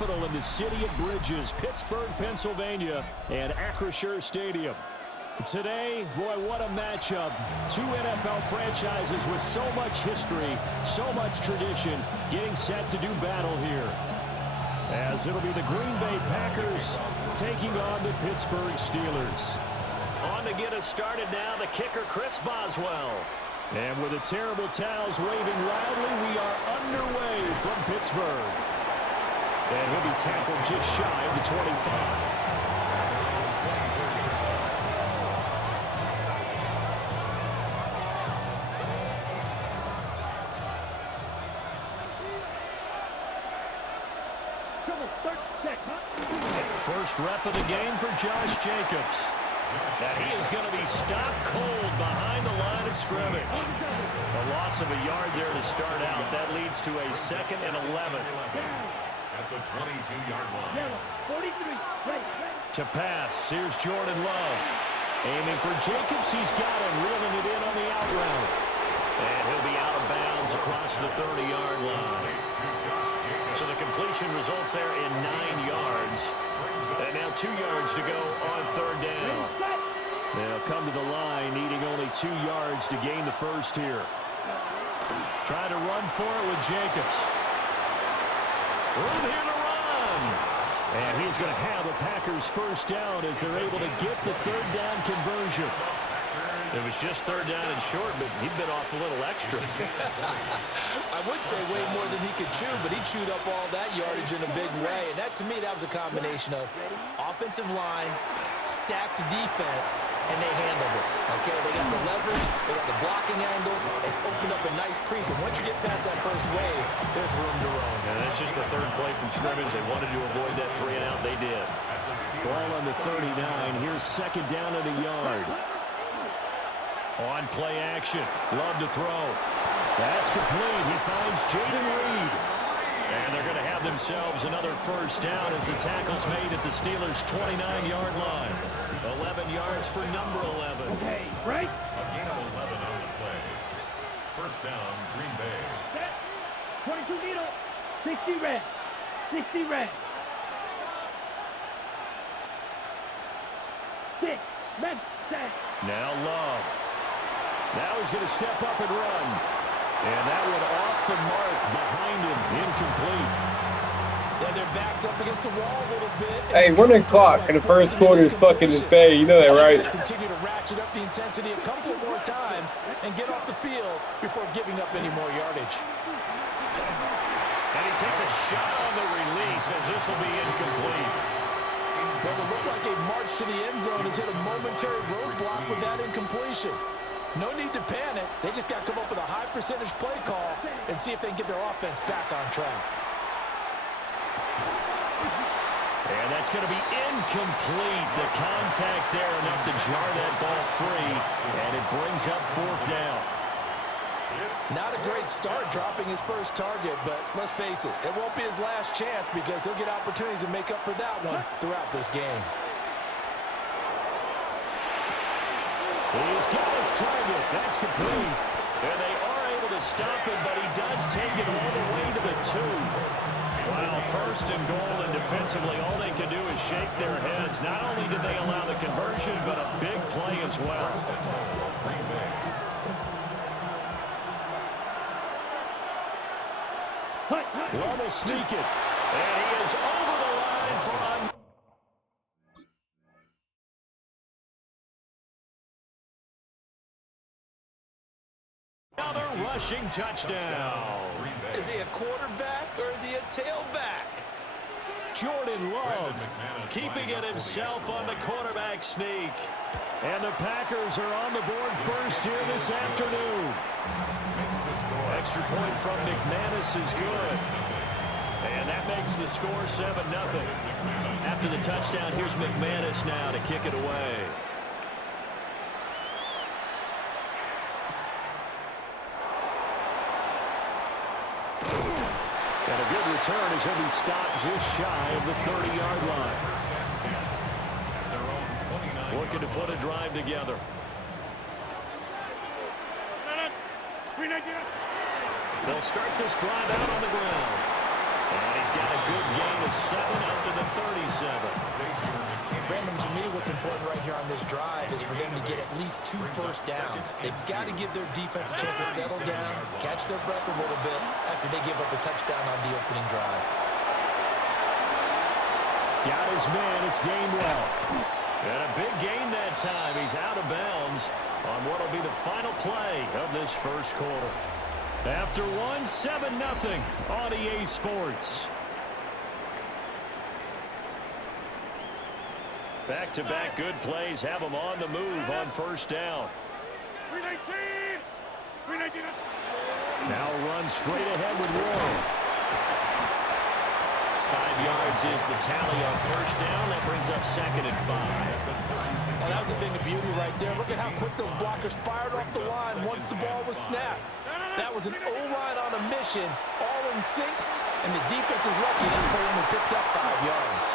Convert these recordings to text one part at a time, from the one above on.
capital in the city of bridges, Pittsburgh, Pennsylvania, and Acrisure Stadium. Today, boy, what a matchup. Two NFL franchises with so much history, so much tradition, getting set to do battle here. As it'll be the Green Bay Packers taking on the Pittsburgh Steelers. On to get us started now, the kicker, Chris Boswell. And with the terrible towels waving loudly, we are underway from Pittsburgh. And he'll be tackled just shy of the 25. First rep of the game for Josh Jacobs. That he is going to be stopped cold behind the line of scrimmage. A loss of a yard there to start out. That leads to a 2nd and 11. At the 22-yard line. To pass, here's Jordan Love. Aiming for Jacobs, he's got him, reeling it in on the out route. And he'll be out of bounds across the 30-yard line. So the completion results there in 9 yards. And now 2 yards to go on 3rd down. They'll come to the line, needing only 2 yards to gain the first here. Try to run for it with Jacobs. Room here to run. And he's going to have the Packers first down as they're able to get the 3rd down conversion. It was just 3rd down and short, but he bit off a little extra. I would say way more than he could chew, but he chewed up all that yardage in a big way. And that, to me, that was a combination of offensive line, stacked defense, and they handled it. Okay, they got the leverage, they got the blocking angles, and opened up a nice crease. And once you get past that first wave, there's room to run. And that's just the 3rd play from scrimmage. They wanted to avoid that 3 and out. They did. Ball on the 39. Here's 2nd down and a yard. On play action. Love to throw. That's complete. He finds Jaden Reed. And they're going to have themselves another first down as the tackle's made at the Steelers' 29-yard line. 11 yards for number 11. Okay, right? A gain of 11 on the play. First down, Green Bay. Set. 22 needle. 60 red. 60 red. 6. Red. Set. Now Love. Now he's going to step up and run. And that one off the mark behind him. Incomplete. Yeah, their backs up against the wall a little bit. Hey, running clock in the first quarter is fucking insane. You know that, right? Continue to ratchet up the intensity a couple more times and get off the field before giving up any more yardage. And he takes a shot on the release as this will be incomplete. Well, it looked like a march to the end zone has hit a momentary roadblock with that incompletion. No need to panic. They just got to come up with a high percentage play call and see if they can get their offense back on track. And that's going to be incomplete. The contact there enough to jar that ball free. And it brings up 4th down. Not a great start dropping his first target, but let's face it, it won't be his last chance because he'll get opportunities to make up for that one throughout this game. He's got his target. That's complete. And they are able to stop him, but he does take it all the way to the 2. Wow, 1st and goal, and defensively all they can do is shake their heads. Not only did they allow the conversion, but a big play as well. Love will sneak it. And he is over the line for a... Another rushing touchdown. Is he a quarterback or is he a tailback? Jordan Love keeping it himself on the quarterback sneak. And the Packers are on the board first here this afternoon. Extra point from McManus is good. And that makes the score 7-0. After the touchdown, here's McManus now to kick it away. And a good return as he'll be stopped just shy of the 30-yard line. Looking to put a drive together. They'll start this drive out on the ground. And he's got a good gain of 7 after the 37. Brandon, to me, what's important right here on this drive is for them to get at least 2 first downs. They've got to give their defense a chance to settle down, catch their breath a little bit after they give up a touchdown on the opening drive. Got his man. It's Gainwell. And a big gain that time. He's out of bounds on what will be the final play of this first quarter. After one, 7-0 on EA Sports. Back-to-back good plays have them on the move on first down. Now run straight ahead with Ward. 5 yards is the tally on first down. That brings up 2nd and 5. Well, that was a thing of beauty right there. Look at how quick those blockers fired off the line once the ball was snapped. That was an O-line on a mission, all in sync, and the defense is lucky they only picked up 5 yards.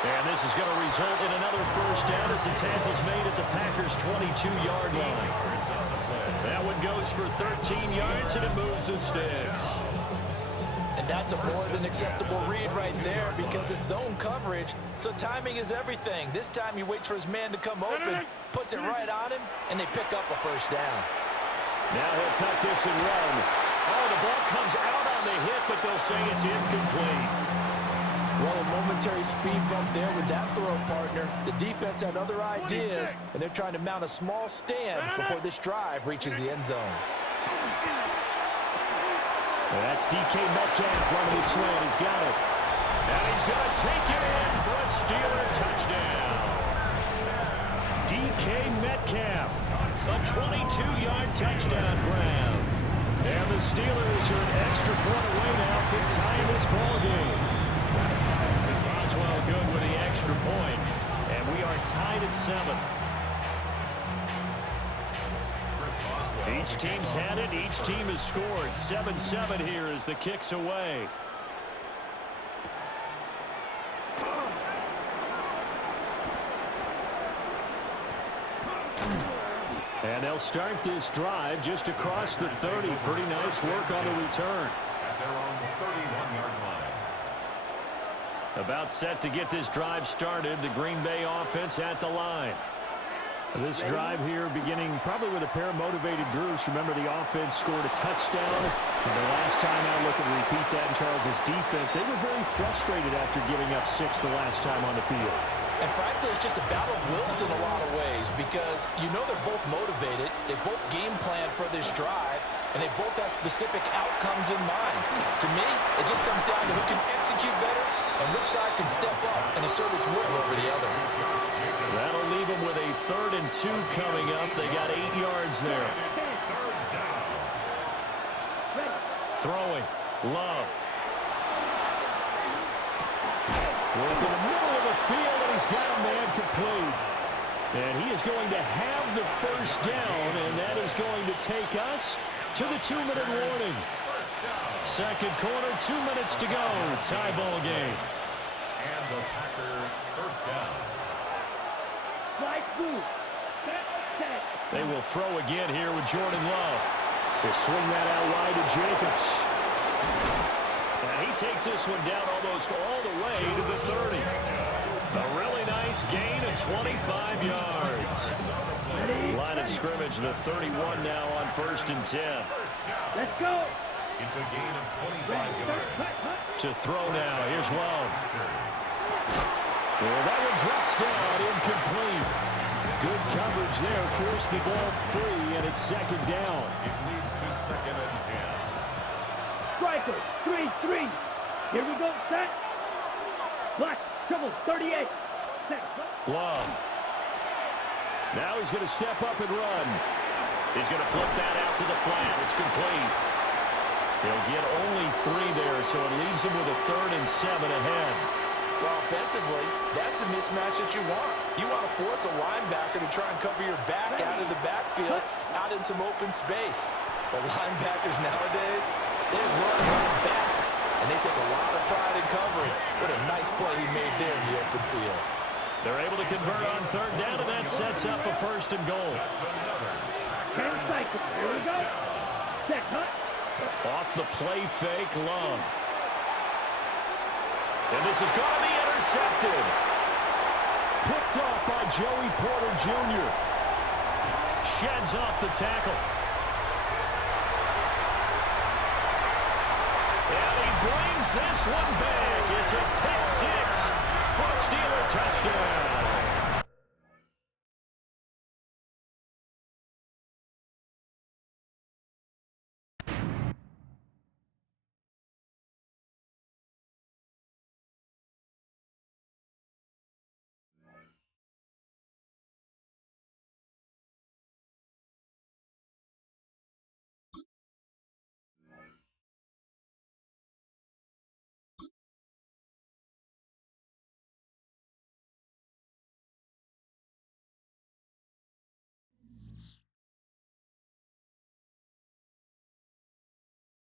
And this is going to result in another first down as the tackle's made at the Packers' 22-yard line. That one goes for 13 yards, and it moves the sticks. And that's a more than acceptable read right there because it's zone coverage, so timing is everything. This time he waits for his man to come open, puts it right on him, and they pick up a first down. Now he'll tuck this and run. Oh, the ball comes out on the hit, but they'll say it's incomplete. Well, a momentary speed bump there with that throw, partner. The defense had other ideas, and they're trying to mount a small stand before this drive reaches the end zone. Well, that's DK Metcalf running the slant. He's got it. And he's going to take it in for a Steeler touchdown. DK Metcalf, a 22-yard touchdown grab. And the Steelers are an extra point away now from tying this ball game. Boswell good with the extra point, and we are tied at 7. Each team's had it. Each team has scored. 7-7 here as the kick's away. And they'll start this drive just across the 30. Pretty nice work on the return. At their own 31-yard line. About set to get this drive started. The Green Bay offense at the line. This drive here beginning probably with a pair of motivated groups. Remember, the offense scored a touchdown. And the last time out, look at repeat that in Charles' defense. They were very frustrated after giving up 6 the last time on the field. And frankly, it's just a battle of wills in a lot of ways because you know they're both motivated. They both game plan for this drive, and they both have specific outcomes in mind. To me, it just comes down to who can execute better and which side can step up and assert its will over the other. That'll leave them with a 3rd and 2 coming up. They got 8 yards there. Throwing. Love. Working in the middle of the field, and he's got a man complete. And he is going to have the first down, and that is going to take us to the 2-minute warning. Second quarter, 2 minutes to go. Tie ball game. And the Packer first down. They will throw again here with Jordan Love. They swing that out wide to Jacobs. And he takes this one down almost all the way to the 30. A really nice gain of 25 yards. Line of scrimmage, the 31 now on 1st and 10. Let's go. It's a gain of 25 yards. To throw now, here's Love. Well, that one drops down, incomplete. Good coverage there, forced the ball free, and it's 2nd down. It leads to 2nd and 10. Striker, 3-3. Here we go, set. Black, trouble, 38. Set. Love. Now he's going to step up and run. He's going to flip that out to the flat. It's complete. He'll get only 3 there, so it leaves him with a 3rd and 7 ahead. Well, offensively, that's the mismatch that you want. You want to force a linebacker to try and cover your back out of the backfield, out in some open space. The linebackers nowadays, they run backs, and they take a lot of pride in covering. What a nice play he made there in the open field. They're able to convert on 3rd down, and that sets up a 1st and goal. Ten cycle. Here we go. Set, hut. Off the play fake, Love. And this is going to be intercepted. Picked off by Joey Porter Jr. Sheds off the tackle. And he brings this one back. It's a pick six for a Steeler touchdown.